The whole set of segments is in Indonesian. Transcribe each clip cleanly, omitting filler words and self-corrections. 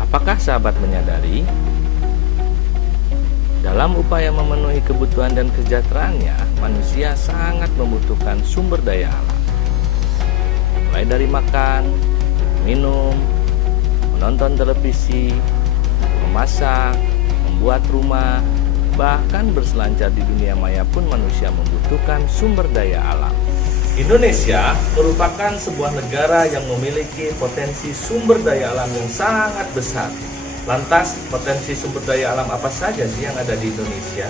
Apakah sahabat menyadari, dalam upaya memenuhi kebutuhan dan kesejahteraannya, manusia sangat membutuhkan sumber daya alam. Mulai dari makan, minum, menonton televisi, memasak, membuat rumah, bahkan berselancar di dunia maya pun manusia membutuhkan sumber daya alam. Indonesia merupakan sebuah negara yang memiliki potensi sumber daya alam yang sangat besar. Lantas, potensi sumber daya alam apa saja sih yang ada di Indonesia?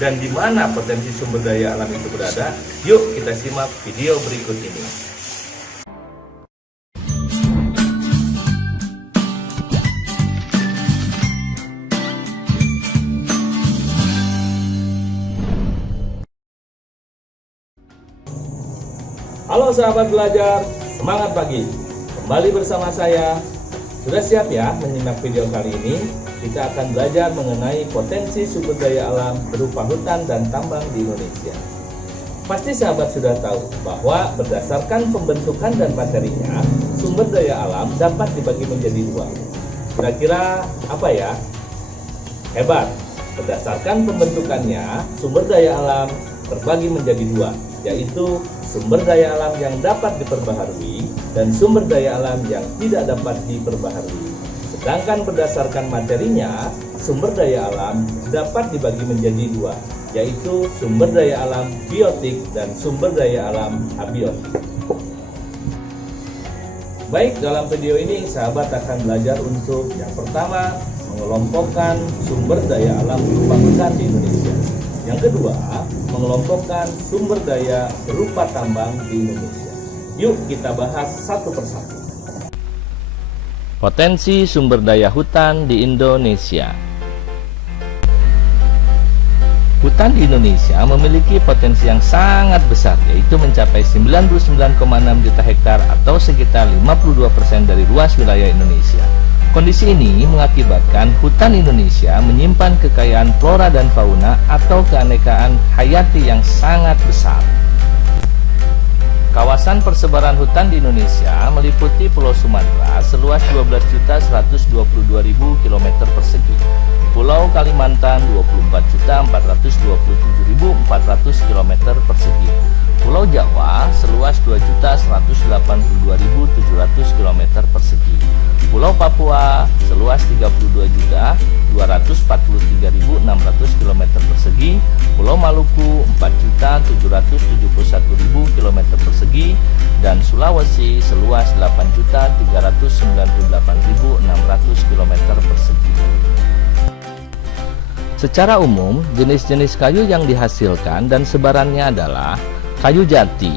Dan di mana potensi sumber daya alam itu berada? Yuk kita simak video berikut ini. Halo sahabat belajar, semangat pagi. Kembali bersama saya. Sudah siap ya menyimak video kali ini? Kita akan belajar mengenai potensi sumber daya alam berupa hutan dan tambang di Indonesia. Pasti sahabat sudah tahu bahwa berdasarkan pembentukan dan materinya, sumber daya alam dapat dibagi menjadi dua. Kira-kira apa ya? Hebat! Berdasarkan pembentukannya, sumber daya alam terbagi menjadi dua, yaitu sumber daya alam yang dapat diperbaharui dan sumber daya alam yang tidak dapat diperbaharui. Sedangkan berdasarkan materinya, sumber daya alam dapat dibagi menjadi dua, yaitu sumber daya alam biotik dan sumber daya alam abiotik. Baik, dalam video ini sahabat akan belajar untuk yang pertama, mengelompokkan sumber daya alam berupa hutan di Indonesia. Yang kedua, mengelompokkan sumber daya berupa tambang di Indonesia. Yuk kita bahas satu persatu. Potensi sumber daya hutan di Indonesia. Hutan di Indonesia memiliki potensi yang sangat besar, yaitu mencapai 99,6 juta hektar atau sekitar 52% dari luas wilayah Indonesia. Kondisi ini mengakibatkan hutan Indonesia menyimpan kekayaan flora dan fauna atau keanekaan hayati yang sangat besar. Kawasan persebaran hutan di Indonesia meliputi Pulau Sumatera seluas 12.122.000 km persegi, Pulau Kalimantan 24.427.400 km persegi, Pulau Jawa seluas 2.182.700 km persegi, Pulau Papua seluas 32.243.600 km persegi, Pulau Maluku 4.771.000 km persegi, dan Sulawesi seluas 8.398.600 km persegi. Secara umum, jenis-jenis kayu yang dihasilkan dan sebarannya adalah kayu jati.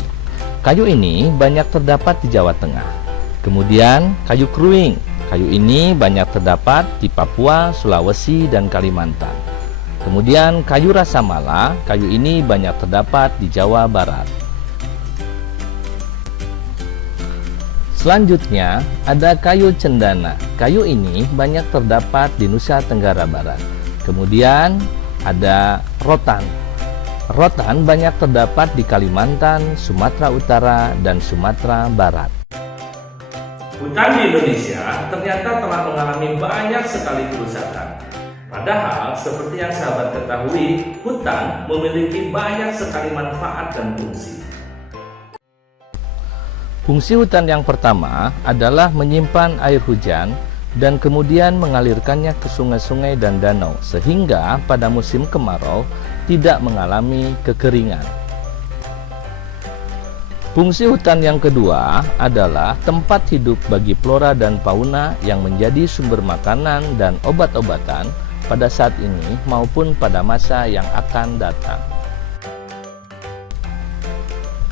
Kayu ini banyak terdapat di Jawa Tengah. Kemudian kayu kruing. Kayu ini banyak terdapat di Papua, Sulawesi, dan Kalimantan. Kemudian kayu rasamala. Kayu ini banyak terdapat di Jawa Barat. Selanjutnya ada kayu cendana. Kayu ini banyak terdapat di Nusa Tenggara Barat. Kemudian ada rotan. Rotan banyak terdapat di Kalimantan, Sumatera Utara, dan Sumatera Barat. Hutan di Indonesia ternyata telah mengalami banyak sekali kerusakan. Padahal seperti yang sahabat ketahui, hutan memiliki banyak sekali manfaat dan fungsi. Fungsi hutan yang pertama adalah menyimpan air hujan dan kemudian mengalirkannya ke sungai-sungai dan danau, sehingga pada musim kemarau tidak mengalami kekeringan. Fungsi hutan yang kedua adalah tempat hidup bagi flora dan fauna yang menjadi sumber makanan dan obat-obatan pada saat ini maupun pada masa yang akan datang.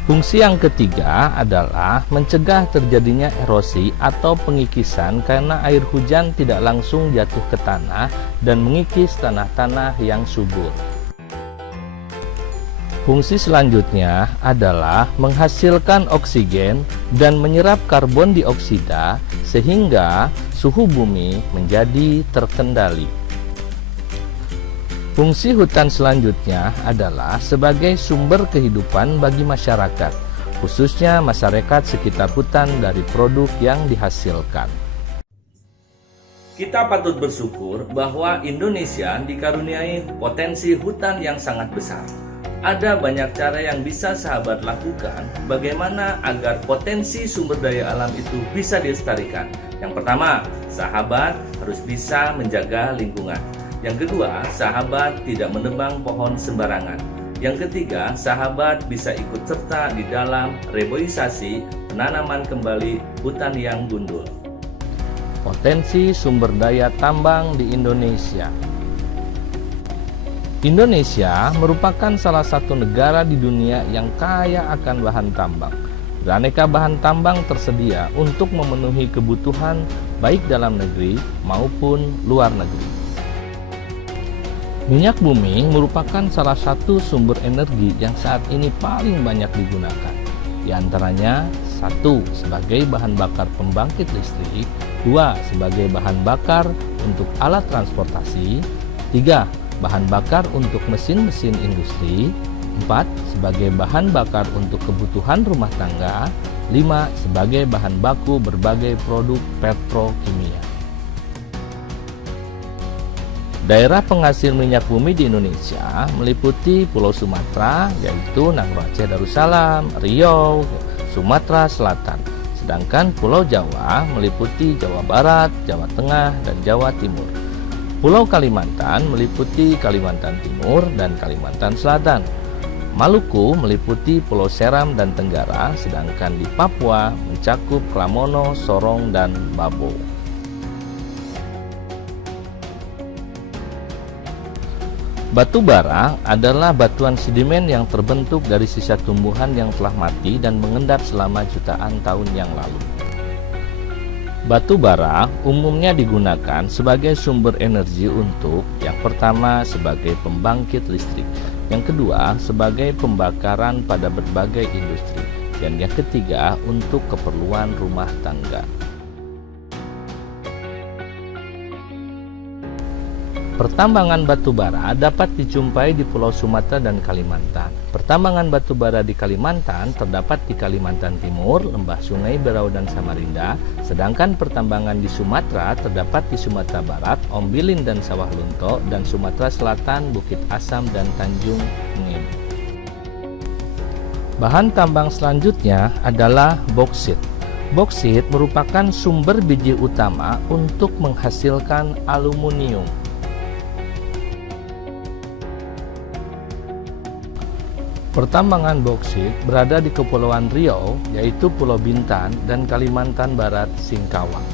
Fungsi yang ketiga adalah mencegah terjadinya erosi atau pengikisan karena air hujan tidak langsung jatuh ke tanah dan mengikis tanah-tanah yang subur. Fungsi selanjutnya adalah menghasilkan oksigen dan menyerap karbon dioksida sehingga suhu bumi menjadi terkendali. Fungsi hutan selanjutnya adalah sebagai sumber kehidupan bagi masyarakat, khususnya masyarakat sekitar hutan dari produk yang dihasilkan. Kita patut bersyukur bahwa Indonesia dikaruniai potensi hutan yang sangat besar. Ada banyak cara yang bisa sahabat lakukan bagaimana agar potensi sumber daya alam itu bisa dilestarikan. Yang pertama, sahabat harus bisa menjaga lingkungan. Yang kedua, sahabat tidak menebang pohon sembarangan. Yang ketiga, sahabat bisa ikut serta di dalam reboisasi penanaman kembali hutan yang gundul. Potensi sumber daya tambang di Indonesia. Indonesia merupakan salah satu negara di dunia yang kaya akan bahan tambang. Beraneka bahan tambang tersedia untuk memenuhi kebutuhan baik dalam negeri maupun luar negeri. Minyak bumi merupakan salah satu sumber energi yang saat ini paling banyak digunakan. Di antaranya, 1. sebagai bahan bakar pembangkit listrik, 2. sebagai bahan bakar untuk alat transportasi, 3. bahan bakar untuk mesin-mesin industri, 4. sebagai bahan bakar untuk kebutuhan rumah tangga, 5. sebagai bahan baku berbagai produk petrokimia. Daerah penghasil minyak bumi di Indonesia meliputi Pulau Sumatera, yaitu Nangro Aceh Darussalam, Riau, Sumatera Selatan. Sedangkan Pulau Jawa meliputi Jawa Barat, Jawa Tengah, dan Jawa Timur. Pulau Kalimantan meliputi Kalimantan Timur dan Kalimantan Selatan. Maluku meliputi Pulau Seram dan Tenggara, sedangkan di Papua mencakup Klamono, Sorong, dan Babo. Batu bara adalah batuan sedimen yang terbentuk dari sisa tumbuhan yang telah mati dan mengendap selama jutaan tahun yang lalu. Batu bara umumnya digunakan sebagai sumber energi untuk yang pertama sebagai pembangkit listrik, yang kedua sebagai pembakaran pada berbagai industri, dan yang ketiga untuk keperluan rumah tangga. Pertambangan batu bara dapat dijumpai di Pulau Sumatera dan Kalimantan. Pertambangan batu bara di Kalimantan terdapat di Kalimantan Timur, Lembah Sungai, Berau, dan Samarinda, sedangkan pertambangan di Sumatera terdapat di Sumatera Barat, Ombilin dan Sawah Lunto, dan Sumatera Selatan, Bukit Asam, dan Tanjung Ngin. Bahan tambang selanjutnya adalah boksit. Boksit merupakan sumber biji utama untuk menghasilkan aluminium. Pertambangan boksit berada di Kepulauan Riau, yaitu Pulau Bintan dan Kalimantan Barat, Singkawang.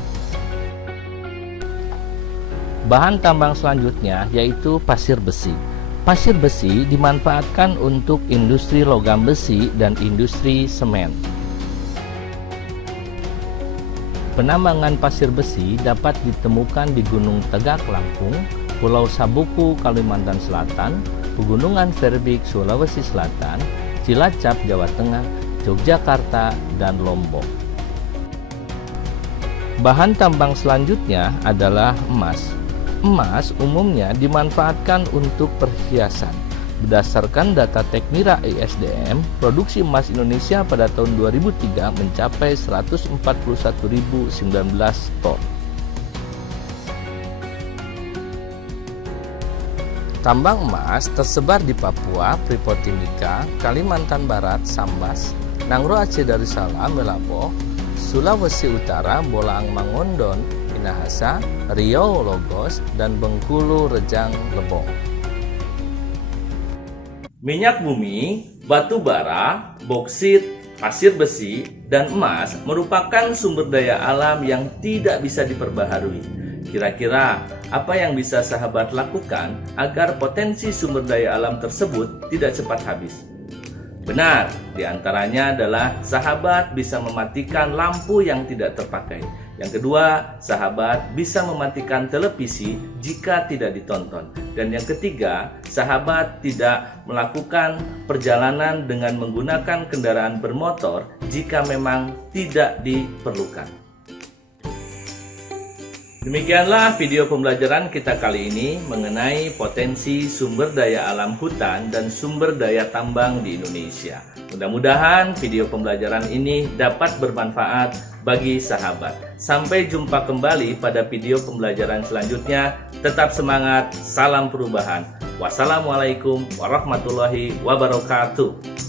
Bahan tambang selanjutnya yaitu pasir besi. Pasir besi dimanfaatkan untuk industri logam besi dan industri semen. Penambangan pasir besi dapat ditemukan di Gunung Tegak, Lampung, Pulau Sabuku, Kalimantan Selatan, Pegunungan Verbik, Sulawesi Selatan, Cilacap, Jawa Tengah, Yogyakarta, dan Lombok. Bahan tambang selanjutnya adalah emas. Emas umumnya dimanfaatkan untuk perhiasan. Berdasarkan data Tekmira ISDM, produksi emas Indonesia pada tahun 2003 mencapai 141.019 ton. Tambang emas tersebar di Papua, Freeport Timika, Kalimantan Barat, Sambas, Nangro Aceh Darussalam, Melapo, Sulawesi Utara, Bolaang Mangondon, Minahasa, Riau, Logos, dan Bengkulu, Rejang, Lebong. Minyak bumi, batu bara, boksit, pasir besi, dan emas merupakan sumber daya alam yang tidak bisa diperbaharui. Kira-kira apa yang bisa sahabat lakukan agar potensi sumber daya alam tersebut tidak cepat habis? Benar, diantaranya adalah sahabat bisa mematikan lampu yang tidak terpakai. Yang kedua, sahabat bisa mematikan televisi jika tidak ditonton. Dan yang ketiga, sahabat tidak melakukan perjalanan dengan menggunakan kendaraan bermotor jika memang tidak diperlukan. Demikianlah video pembelajaran kita kali ini mengenai potensi sumber daya alam hutan dan sumber daya tambang di Indonesia. Mudah-mudahan video pembelajaran ini dapat bermanfaat bagi sahabat. Sampai jumpa kembali pada video pembelajaran selanjutnya. Tetap semangat, salam perubahan. Wassalamualaikum warahmatullahi wabarakatuh.